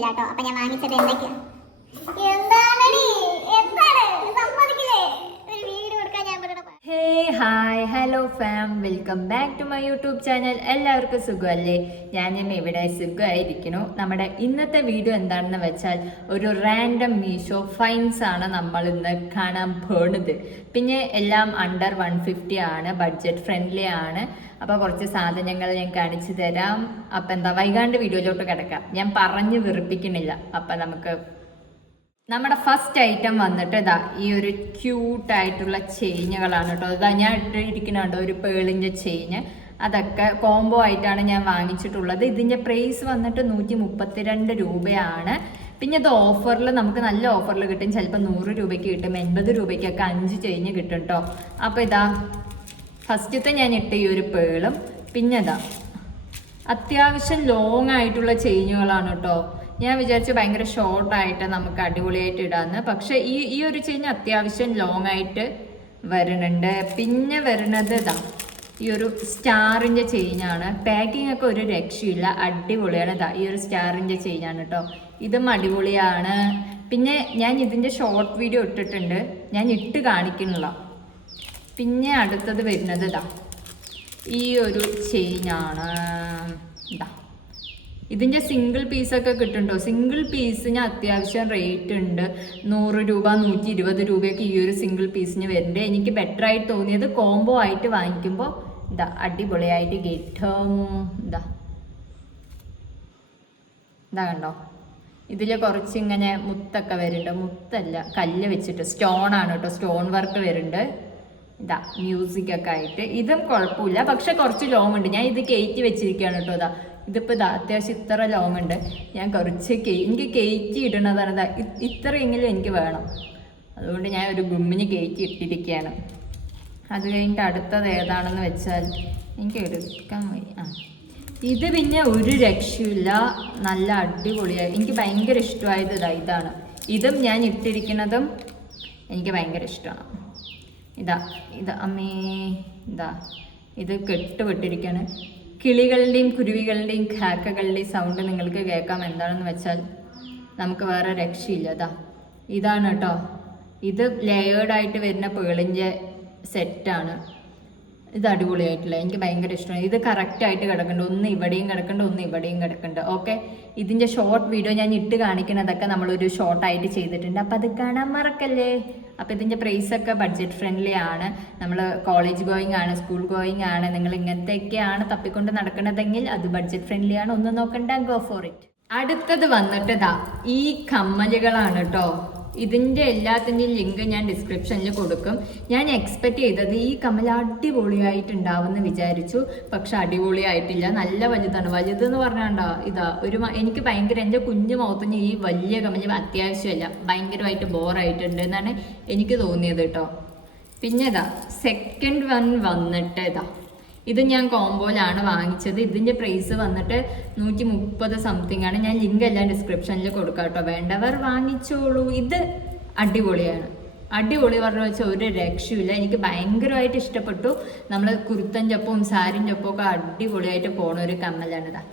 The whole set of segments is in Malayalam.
വിശ്വസിക്കുന്നില്ല കേട്ടോ. അപ്പൊ ഞാൻ വാങ്ങിച്ചത് എന്തൊക്കെയാ എന്താണടി എന്താണ് സമ്മതിക്കില്ലേ ഒരു വീഡിയോ കൊടുക്കാൻ ഞാൻ പറഞ്ഞ. Hey hi hello fam, welcome back to my YouTube channel. എല്ലാവർക്കും സുഖമല്ലേ? ഞാനും ഇവിടെ സുഖമായിരിക്കുന്നു. നമ്മുടെ ഇന്നത്തെ വീഡിയോ എന്താണെന്ന് വെച്ചാൽ ഒരു റാൻഡം മീഷോ ഫൈൻസ് ആണ് നമ്മൾ ഇന്ന് കാണാൻ പോകുന്നത്. പിന്നെ എല്ലാം അണ്ടർ 150 ആണ്, ബഡ്ജറ്റ് ഫ്രണ്ട്ലി ആണ്. അപ്പോൾ കുറച്ച് സാധനങ്ങൾ ഞാൻ കാണിച്ചു തരാം. അപ്പം എന്താ വൈകാണ്ട് വീഡിയോയിലോട്ട് കിടക്കാം, ഞാൻ പറഞ്ഞു വെറുപ്പിക്കുന്നില്ല. അപ്പം നമുക്ക് നമ്മുടെ ഫസ്റ്റ് ഐറ്റം വന്നിട്ട് ഇതാ ഈ ഒരു ക്യൂട്ടായിട്ടുള്ള ചെയിനുകളാണ് കേട്ടോ. ഇതാ ഞാൻ ഇട്ടിരിക്കുന്നുണ്ടോ ഒരു പേളിൻ്റെ ചെയിന്, അതൊക്കെ കോംബോ ആയിട്ടാണ് ഞാൻ വാങ്ങിച്ചിട്ടുള്ളത്. ഇതിൻ്റെ പ്രൈസ് വന്നിട്ട് 132 രൂപയാണ്. പിന്നെ ഇത് ഓഫറിൽ നമുക്ക് നല്ല ഓഫറിൽ കിട്ടും, ചിലപ്പോൾ 100 രൂപയ്ക്ക് കിട്ടും, 80 രൂപയ്ക്കൊക്കെ 5 ചെയിന് കിട്ടും കേട്ടോ. അപ്പോൾ ഇതാ ഫസ്റ്റത്തെ ഞാൻ ഇട്ട ഈ ഒരു പേളും, പിന്നെ ഇതാ അത്യാവശ്യം ലോങ് ആയിട്ടുള്ള ചെയിനുകളാണ് കേട്ടോ. ഞാൻ വിചാരിച്ചു ഭയങ്കര ഷോർട്ടായിട്ട് നമുക്ക് അടിപൊളിയായിട്ട് ഇടാന്ന്, പക്ഷെ ഈ ഒരു ചെയിൻ അത്യാവശ്യം ലോങ് ആയിട്ട് വരുന്നുണ്ട്. പിന്നെ വരുന്നത് ഇതാ ഈ ഒരു സ്റ്റാറിൻ്റെ ചെയിനാണ്. പാക്കിംഗ് ഒക്കെ ഒരു രക്ഷയില്ല, അടിപൊളിയാണ്. ഇതാ ഈ ഒരു സ്റ്റാറിൻ്റെ ചെയിനാണ് കേട്ടോ, ഇതും അടിപൊളിയാണ്. പിന്നെ ഞാൻ ഇതിൻ്റെ ഷോർട്ട് വീഡിയോ ഇട്ടിട്ടുണ്ട്, ഞാൻ ഇട്ട് കാണിക്കുന്നില്ല. പിന്നെ അടുത്തത് വരുന്നത് ഇതാ ഈ ഒരു ചെയിനാണ്. ഇതാ ഇതിൻ്റെ സിംഗിൾ പീസൊക്കെ കിട്ടുന്നുണ്ടോ. സിംഗിൾ പീസിന് അത്യാവശ്യം റേറ്റ് ഉണ്ട്, 100 രൂപ 120 രൂപയൊക്കെ ഈ ഒരു സിംഗിൾ പീസിന് വരുന്നുണ്ട്. എനിക്ക് ബെറ്റർ ആയിട്ട് തോന്നിയത് കോംബോ ആയിട്ട് വാങ്ങിക്കുമ്പോൾ ഇതാ അടിപൊളിയായിട്ട് കിട്ടും. ഇതാ കണ്ടോ, ഇതിൽ കുറച്ച് ഇങ്ങനെ മുത്തൊക്കെ വരുന്നുണ്ട്, മുത്തല്ല കല്ല് വെച്ചിട്ട് സ്റ്റോൺ ആണ് കേട്ടോ, സ്റ്റോൺ വർക്ക് വരുന്നുണ്ട്. ഇതാ മ്യൂസിക്കൊക്കെ ആയിട്ട് ഇതും കുഴപ്പമില്ല, പക്ഷെ കുറച്ച് ലോങ് ഉണ്ട്. ഞാൻ ഇത് കയറ്റി വെച്ചിരിക്കുകയാണ് കേട്ടോ. ഇതാ ഇതിപ്പോൾ ഇതാ അത്യാവശ്യം ഇത്ര ലോങ് ഉണ്ട്. ഞാൻ കുറച്ച് എനിക്ക് കയറ്റി ഇടണതാണ്. ഇതാ ഇത്രയെങ്കിലും എനിക്ക് വേണം, അതുകൊണ്ട് ഞാൻ ഒരു ഗുമ്മിന് കയറ്റി ഇട്ടിരിക്കുകയാണ്. അത് കഴിഞ്ഞിട്ട് അടുത്തത് ഏതാണെന്ന് വെച്ചാൽ എനിക്ക് എടുക്കാൻ വയ്യ. ഇത് പിന്നെ ഒരു രക്ഷയില്ല, നല്ല അടിപൊളിയായി, എനിക്ക് ഭയങ്കര ഇഷ്ടമായത് ഇതാണ്. ഇതും ഞാൻ ഇട്ടിരിക്കുന്നതും എനിക്ക് ഭയങ്കര ഇഷ്ടമാണ്. ഇതാ അമ്മേ, ഇത് കെട്ടുപെട്ടിരിക്കുകയാണ്. കിളികളുടെയും കുരുവികളുടെയും കാക്കകളുടെയും സൗണ്ട് നിങ്ങൾക്ക് കേൾക്കാം. എന്താണെന്ന് വെച്ചാൽ നമുക്ക് വേറെ രക്ഷയില്ല. ഇതാണ് കേട്ടോ, ഇത് ലെയേർഡായിട്ട് വരുന്ന പേളിൻ്റെ സെറ്റാണ്. ഇത് അടിപൊളിയായിട്ടില്ല, എനിക്ക് ഭയങ്കര ഇഷ്ടമാണ്. ഇത് കറക്റ്റായിട്ട് കിടക്കുന്നുണ്ട്, ഒന്ന് ഇവിടെയും കിടക്കുന്നുണ്ട്, ഒന്ന് ഇവിടെയും കിടക്കുന്നുണ്ട്. ഓക്കെ, ഇതിൻ്റെ ഷോർട്ട് വീഡിയോ ഞാൻ ഇട്ട് കാണിക്കുന്നതൊക്കെ നമ്മളൊരു ഷോർട്ടായിട്ട് ചെയ്തിട്ടുണ്ട്, അപ്പോൾ അത് കാണാൻ മറക്കല്ലേ. അപ്പോൾ ഇതിൻ്റെ പ്രൈസൊക്കെ ബഡ്ജറ്റ് ഫ്രണ്ട്ലി ആണ്. നമ്മൾ കോളേജ് ഗോയിങ് ആണ്, സ്കൂൾ ഗോയിങ് ആണ്, നിങ്ങൾ ഇങ്ങനത്തെയൊക്കെയാണ് തപ്പിക്കൊണ്ട് നടക്കുന്നതെങ്കിൽ അത് ബഡ്ജറ്റ് ഫ്രണ്ട്ലി ആണ്, ഒന്നും നോക്കണ്ട, ഗോ ഫോർ ഇറ്റ്. അടുത്തത് വന്നിട്ട് ഈ കമ്മലുകളാണ് കേട്ടോ. ഇതിൻ്റെ എല്ലാത്തിൻ്റെയും ലിങ്ക് ഞാൻ ഡിസ്ക്രിപ്ഷനിൽ കൊടുക്കും. ഞാൻ എക്സ്പെക്റ്റ് ചെയ്തത് ഈ കമ്മൽ അടിപൊളിയായിട്ടുണ്ടാവുമെന്ന് വിചാരിച്ചു, പക്ഷെ അടിപൊളിയായിട്ടില്ല. നല്ല വലുതാണ്, വലുതെന്ന് പറഞ്ഞാണ്ടോ എനിക്ക് ഭയങ്കര എൻ്റെ കുഞ്ഞു മുഖത്തിന് ഈ വലിയ കമ്മൽ അത്യാവശ്യമല്ല, ഭയങ്കരമായിട്ട് ബോറായിട്ടുണ്ട് എന്നാണ് എനിക്ക് തോന്നിയത് കേട്ടോ. പിന്നെ സെക്കൻഡ് വൺ വന്നിട്ട് ഇത് ഞാൻ കോംബോയിലാണ് വാങ്ങിച്ചത്. ഇതിൻ്റെ പ്രൈസ് വന്നിട്ട് 130 സംതിങ് ആണ്. ഞാൻ ലിങ്ക് എല്ലാം ഡിസ്ക്രിപ്ഷനിൽ കൊടുക്കാം കേട്ടോ, വേണ്ടവർ വാങ്ങിച്ചോളൂ. ഇത് അടിപൊളിയാണ്, അടിപൊളി പറഞ്ഞു വെച്ചാൽ ഒരു രക്ഷയില്ല, എനിക്ക് ഭയങ്കരമായിട്ട് ഇഷ്ടപ്പെട്ടു. നമ്മൾ കുർത്തൻ്റെ ഒപ്പവും സാരിൻ്റെ ഒപ്പവും ഒക്കെ അടിപൊളിയായിട്ട് പോണ ഒരു കമ്മലാണിതാ.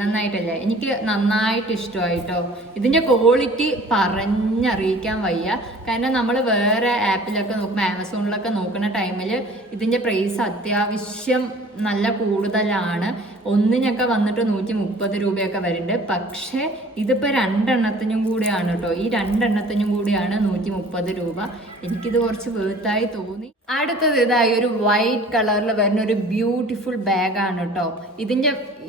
നന്നായിട്ടല്ലേ, എനിക്ക് നന്നായിട്ട് ഇഷ്ടമായിട്ടോ. ഇതിൻ്റെ ക്വാളിറ്റി പറഞ്ഞറിയിക്കാൻ വയ്യ, കാരണം നമ്മൾ വേറെ ആപ്പിലൊക്കെ നോക്കുമ്പോൾ ആമസോണിലൊക്കെ നോക്കുന്ന ടൈമിൽ ഇതിൻ്റെ പ്രൈസ് അത്യാവശ്യം നല്ല കൂടുതലാണ്. ഒന്നിനൊക്കെ വന്നിട്ട് 130 രൂപയൊക്കെ വരുന്നുണ്ട്. പക്ഷേ ഇതിപ്പോൾ 2 എണ്ണത്തിനും കൂടിയാണ് കേട്ടോ, ഈ 2 എണ്ണത്തിനും കൂടിയാണ് 130 രൂപ. എനിക്കിത് കുറച്ച് വേർത്തായി തോന്നി. അടുത്തത് ഇതായി ഒരു വൈറ്റ് കളറിൽ വരുന്ന ഒരു ബ്യൂട്ടിഫുൾ ബാഗാണ് കേട്ടോ.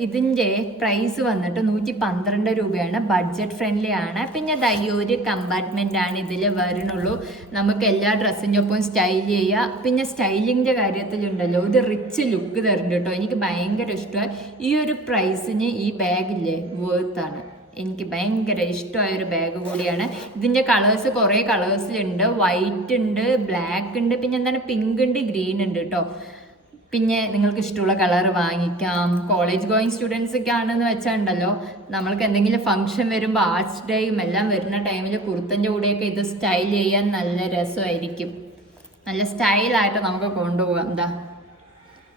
ഇതിൻ്റെ പ്രൈസ് വന്നിട്ട് 112 രൂപയാണ്, ബഡ്ജറ്റ് ഫ്രണ്ട്ലി ആണ്. പിന്നെ ഈ ഒരു കമ്പാർട്ട്മെൻ്റ് ആണ് ഇതിൽ വരുന്നുള്ളൂ, നമുക്ക് എല്ലാ ഡ്രസ്സിൻ്റെ ഒപ്പം സ്റ്റൈൽ ചെയ്യുക. പിന്നെ സ്റ്റൈലിങ്ങിൻ്റെ കാര്യത്തിലുണ്ടല്ലോ ഒരു റിച്ച് ലുക്ക് തരുന്നുണ്ട് കേട്ടോ, എനിക്ക് ഭയങ്കര ഇഷ്ടമായി. ഈ ഒരു പ്രൈസിന് ഈ ബാഗില്ലേ വേർത്താണ്, എനിക്ക് ഭയങ്കര ഇഷ്ടമായൊരു ബാഗ് കൂടിയാണ്. ഇതിൻ്റെ കളേഴ്സ് കുറേ കളേഴ്സിലുണ്ട്, വൈറ്റ് ഉണ്ട്, ബ്ലാക്ക് ഉണ്ട്, പിന്നെ എന്താണ് പിങ്ക് ഉണ്ട്, ഗ്രീൻ ഉണ്ട് കേട്ടോ. പിന്നെ നിങ്ങൾക്ക് ഇഷ്ടമുള്ള കളർ വാങ്ങിക്കാം. കോളേജ് ഗോയിങ് സ്റ്റുഡൻസ് ഒക്കെ ആണെന്ന് വെച്ചാൽ ഉണ്ടല്ലോ, നമ്മൾക്ക് എന്തെങ്കിലും ഫംഗ്ഷൻ വരുമ്പോൾ ആർട്സ് ഡേയും എല്ലാം വരുന്ന ടൈമിൽ കുർത്തൻ്റെ കൂടെയൊക്കെ ഇത് സ്റ്റൈൽ ചെയ്യാൻ നല്ല രസമായിരിക്കും, നല്ല സ്റ്റൈലായിട്ട് നമുക്ക് കൊണ്ടുപോകാം.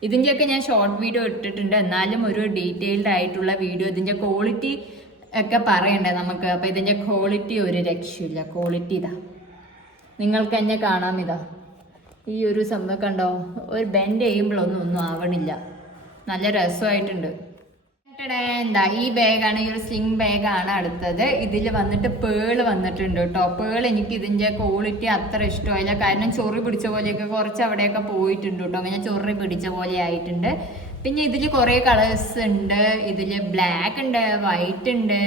ഇതിൻ്റെയൊക്കെ ഞാൻ ഷോർട്ട് വീഡിയോ ഇട്ടിട്ടുണ്ട്, എന്നാലും ഒരു ഡീറ്റെയിൽഡ് ആയിട്ടുള്ള വീഡിയോ ഇതിൻ്റെ ക്വാളിറ്റി ഒക്കെ പറയണ്ടേ നമുക്ക്. അപ്പോൾ ഇതിൻ്റെ ക്വാളിറ്റി ഒരു രക്ഷയില്ല. ക്വാളിറ്റി ഇതാ നിങ്ങൾക്ക് തന്നെ കാണാം. ഇതാ ഈ ഒരു സംഭവം കണ്ടോ, ഒരു ബെൻഡ് ചെയ്യുമ്പോഴൊന്നും ആവണില്ല. നല്ല രസമായിട്ടുണ്ട്. എന്താ ഈ ബാഗാണ്, ഈ ഒരു സ്ലിംഗ് ബാഗാണ് അടുത്തത്. ഇതിൽ വന്നിട്ട് പേള് വന്നിട്ടുണ്ട് കേട്ടോ. പേള് എനിക്ക് ഇതിൻ്റെ ക്വാളിറ്റി അത്ര ഇഷ്ടമായില്ല, കാരണം ചൊറി പിടിച്ച പോലെയൊക്കെ കുറച്ച് അവിടെയൊക്കെ പോയിട്ടുണ്ട് കേട്ടോ. അങ്ങനെ ചൊറി പിടിച്ച പോലെ ആയിട്ടുണ്ട്. പിന്നെ ഇതിൽ കുറേ കളേഴ്സ് ഉണ്ട്. ഇതിൽ ബ്ലാക്ക് ഉണ്ട്, വൈറ്റ് ഉണ്ട്,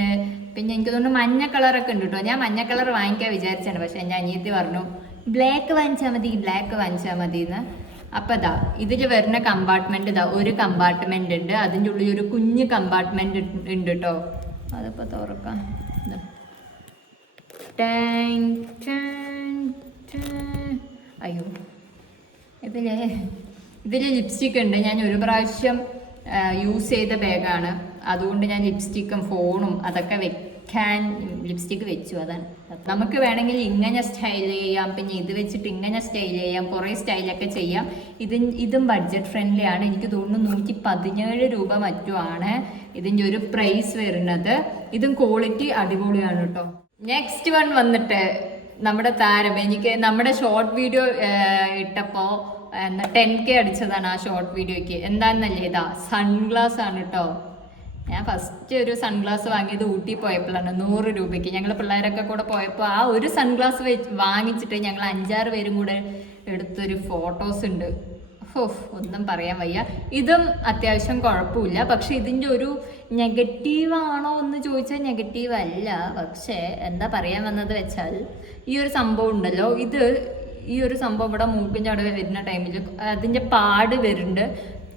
പിന്നെ എനിക്ക് തോന്നുന്നു മഞ്ഞ കളറൊക്കെ ഉണ്ട് കേട്ടോ. ഞാൻ മഞ്ഞ കളർ വാങ്ങിക്കാൻ വിചാരിച്ചാണ്, പക്ഷെ എൻ്റെ അനിയത്തി പറഞ്ഞു ബ്ലാക്ക് വാങ്ങിച്ചാൽ മതി എന്ന്. അപ്പം ഇതാ ഇതിൽ വരുന്ന കമ്പാർട്ട്മെന്റ് ഇതാ ഒരു കമ്പാർട്ട്മെന്റ് ഉണ്ട്, അതിൻ്റെ ഉള്ളിൽ ഒരു കുഞ്ഞ് കമ്പാർട്ട്മെന്റ് ഉണ്ട് കേട്ടോ. അതിപ്പോൾ തുറക്കാം. അയ്യോ, ഇതിൽ ലിപ്സ്റ്റിക് ഉണ്ട്. ഞാൻ ഒരു പ്രാവശ്യം യൂസ് ചെയ്ത ബാഗാണ്, അതുകൊണ്ട് ഞാൻ ലിപ്സ്റ്റിക്കും ഫോണും അതൊക്കെ വെക്കാൻ ലിപ്സ്റ്റിക്ക് വെച്ചു. അതാണ് നമുക്ക് വേണമെങ്കിൽ ഇങ്ങനെ സ്റ്റൈൽ ചെയ്യാം, പിന്നെ ഇത് വെച്ചിട്ട് ഇങ്ങനെ സ്റ്റൈൽ ചെയ്യാം, കുറേ സ്റ്റൈലൊക്കെ ചെയ്യാം. ഇതും ബഡ്ജറ്റ് ഫ്രണ്ട്ലി ആണ്. എനിക്ക് തോന്നുന്നു 117 രൂപ മറ്റുമാണ് ഇതിൻ്റെ ഒരു പ്രൈസ് വരുന്നത്. ഇതും ക്വാളിറ്റി അടിപൊളിയാണ് കേട്ടോ. നെക്സ്റ്റ് വൺ വന്നിട്ട് നമ്മുടെ താരം, എനിക്ക് നമ്മുടെ ഷോർട്ട് വീഡിയോ ഇട്ടപ്പോൾ 10K അടിച്ചതാണ് ആ ഷോർട്ട് വീഡിയോയ്ക്ക്. എന്താണെന്നല്ലേ, ഇതാ സൺഗ്ലാസ് ആണ് കേട്ടോ. ഞാൻ ഫസ്റ്റ് ഒരു സൺഗ്ലാസ് വാങ്ങിയത് ഊട്ടി പോയപ്പോഴാണ് 100 രൂപയ്ക്ക്. ഞങ്ങൾ പിള്ളേരൊക്കെ കൂടെ പോയപ്പോൾ ആ ഒരു സൺഗ്ലാസ് വാങ്ങിച്ചിട്ട് ഞങ്ങൾ 5-6 പേരും കൂടെ എടുത്തൊരു ഫോട്ടോസ് ഉണ്ട്. ഒന്നും പറയാൻ വയ്യ. ഇതും അത്യാവശ്യം കുഴപ്പമില്ല, പക്ഷെ ഇതിൻ്റെ ഒരു നെഗറ്റീവ് ആണോ എന്ന് ചോദിച്ചാൽ നെഗറ്റീവ് അല്ല. പക്ഷേ എന്താ പറയാൻ വന്നത് വെച്ചാൽ, ഈ ഒരു സംഭവം ഉണ്ടല്ലോ, ഈ ഒരു സംഭവം ഇവിടെ മൂക്കിൻ്റെ അവിടെ വരുന്ന ടൈമിൽ അതിൻ്റെ പാട് വരുന്നുണ്ട്.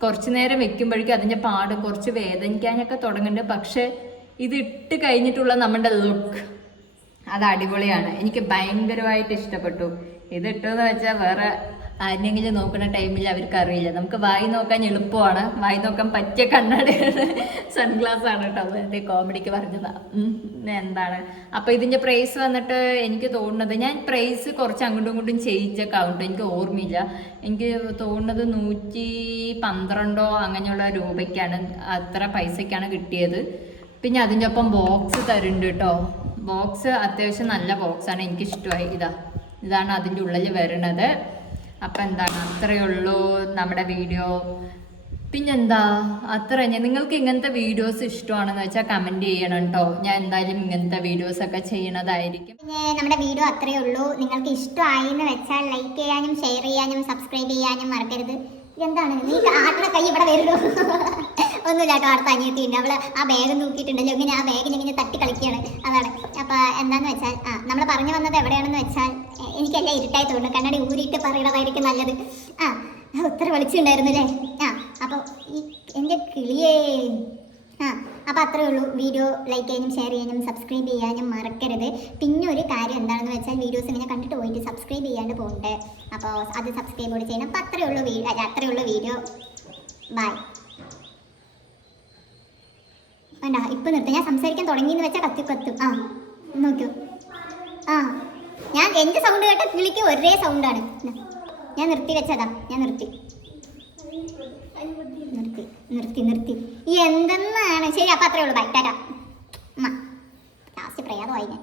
കുറച്ച് നേരം വെക്കുമ്പോഴേക്കും അതിൻ്റെ പാട് കുറച്ച് വേദനിക്കാനൊക്കെ തുടങ്ങുന്നുണ്ട്. പക്ഷെ ഇത് ഇട്ട് കഴിഞ്ഞിട്ടുള്ള നമ്മുടെ ലുക്ക് അത് അടിപൊളിയാണ്. എനിക്ക് ഭയങ്കരമായിട്ട് ഇഷ്ടപ്പെട്ടു. ഇത് ഇട്ടെന്ന് വെച്ചാൽ വേറെ ആരെങ്കിലും നോക്കുന്ന ടൈമിൽ അവർക്ക് അറിയില്ല. നമുക്ക് വായി നോക്കാൻ എളുപ്പമാണ്, വായി നോക്കാൻ പറ്റിയ കണ്ണടയാണ് സൺഗ്ലാസ് ആണ് കേട്ടോ. വെറുതെ കോമഡിക്ക് പറഞ്ഞതാ. എന്താണ് അപ്പോൾ ഇതിൻ്റെ പ്രൈസ് വന്നിട്ട് എനിക്ക് തോന്നുന്നത്, ഞാൻ പ്രൈസ് കുറച്ച് അങ്ങോട്ടും ഇങ്ങോട്ടും ചെയ്യിച്ചൊക്കെ ആവും, എനിക്ക് ഓർമ്മയില്ല. എനിക്ക് തോന്നുന്നത് 112 അങ്ങനെയുള്ള രൂപയ്ക്കാണ്, അത്ര പൈസയ്ക്കാണ് കിട്ടിയത്. പിന്നെ അതിൻ്റെ ഒപ്പം ബോക്സ് തരുന്നുണ്ട് കേട്ടോ. ബോക്സ് അത്യാവശ്യം നല്ല ബോക്സാണ്, എനിക്കിഷ്ടമായി. ഇതാണ് അതിൻ്റെ ഉള്ളിൽ വരുന്നത്. അപ്പം എന്താണ്, അത്രയേ ഉള്ളൂ നമ്മുടെ വീഡിയോ. പിന്നെന്താ, അത്ര തന്നെ. നിങ്ങൾക്ക് ഇങ്ങനത്തെ വീഡിയോസ് ഇഷ്ടമാണെന്ന് വെച്ചാൽ കമൻറ്റ് ചെയ്യണം കേട്ടോ. ഞാൻ എന്തായാലും ഇങ്ങനത്തെ വീഡിയോസൊക്കെ ചെയ്യണതായിരിക്കും. പിന്നെ നമ്മുടെ വീഡിയോ അത്രയേ ഉള്ളൂ. നിങ്ങൾക്ക് ഇഷ്ടമായി എന്ന് വെച്ചാൽ ലൈക്ക് ചെയ്യാനും ഷെയർ ചെയ്യാനും സബ്സ്ക്രൈബ് ചെയ്യാനും മറക്കരുത്. എന്താണ് നീ ആട്ടണ കൈ ഇവിടെ വരുള്ളൂ? ഒന്നുമില്ല കേട്ടോ. അടുത്ത അനിയത്തിയുണ്ട്, അവള് ആ ബാഗ് നോക്കിയിട്ടുണ്ടല്ലോ, ഇങ്ങനെ ആ ബാഗിൽ ഇങ്ങനെ തട്ടി കളിക്കുകയാണ്. അതാണ്. അപ്പം എന്താണെന്ന് വെച്ചാൽ നമ്മൾ പറഞ്ഞു വന്നത് എവിടെയാണെന്ന് വെച്ചാൽ, എനിക്കെല്ലാം ഇരുട്ടായി തോന്നുന്നു, കണ്ണടി ഊരിയിട്ട് പറയണതായിരിക്കും നല്ലത്. ഉത്തര വിളിച്ചിട്ടുണ്ടായിരുന്നു അല്ലേ? അപ്പോൾ ഈ എൻ്റെ കിളിയേ. അപ്പോൾ അത്രയേ ഉള്ളൂ. വീഡിയോ ലൈക്ക് ചെയ്യാനും ഷെയർ ചെയ്യാനും സബ്സ്ക്രൈബ് ചെയ്യാനും മറക്കരുത്. പിന്നെ ഒരു കാര്യം എന്താണെന്ന് വെച്ചാൽ, വീഡിയോസ് ഇങ്ങനെ കണ്ടിട്ട് പോയിട്ട് സബ്സ്ക്രൈബ് ചെയ്യാണ്ട് പോകുന്നുണ്ട്. അപ്പോൾ അത് സബ്സ്ക്രൈബ് കൂടി ചെയ്യണം. അപ്പോൾ അത്രയേ ഉള്ളൂ വീഡിയോ. ബൈ. വേണ്ട, ഇപ്പം നിർത്താം. ഞാൻ സംസാരിക്കാൻ തുടങ്ങിയെന്ന് വെച്ചാൽ കത്തും. നോക്കൂ. ഞാൻ എൻ്റെ സൗണ്ട് കേട്ട കിളിക്ക് ഒരേ സൗണ്ടാണ്. ഞാൻ നിർത്തി വെച്ചതാ. ഞാൻ നിർത്തി. എന്തെന്നാണ്. ശരി, അപ്പം അത്രയേ ഉള്ളൂ. ബൈ, ടാറ്റ. ലാസ്റ്റ് പ്രയാതമായി ഞാൻ.